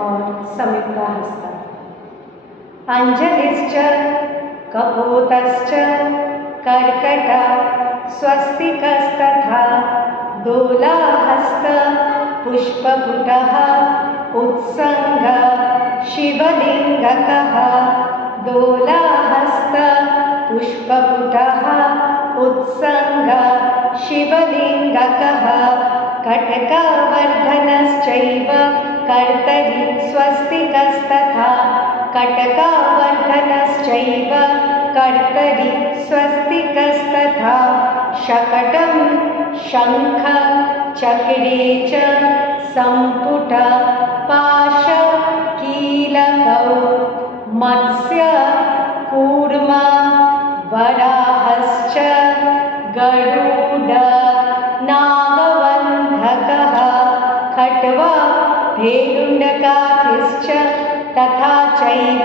और संयुक्ता हस्त। अंजलिश्च कपोतश्च कर्कट स्वस्तिकस्तथा दोलाहस्त पुष्पपुटः उत्संग शिवलिंगकः। दोलाहस्त पुष्पपुटः उत्संग शिवलिंगकः। कटकावर्धनश्चैव कर्तरि स्वस्तिकस्तथा कटकावर्धनश्चैव कर्तरि स्वस्तिकस्तथा। शकटं शंख चक्रे च संपुट पाश कीलकौ मत्स्य कूर्म वराहश्च गरुड नागवन्धकः। खट्व भेरुण्डकाभिश्च तथा चैव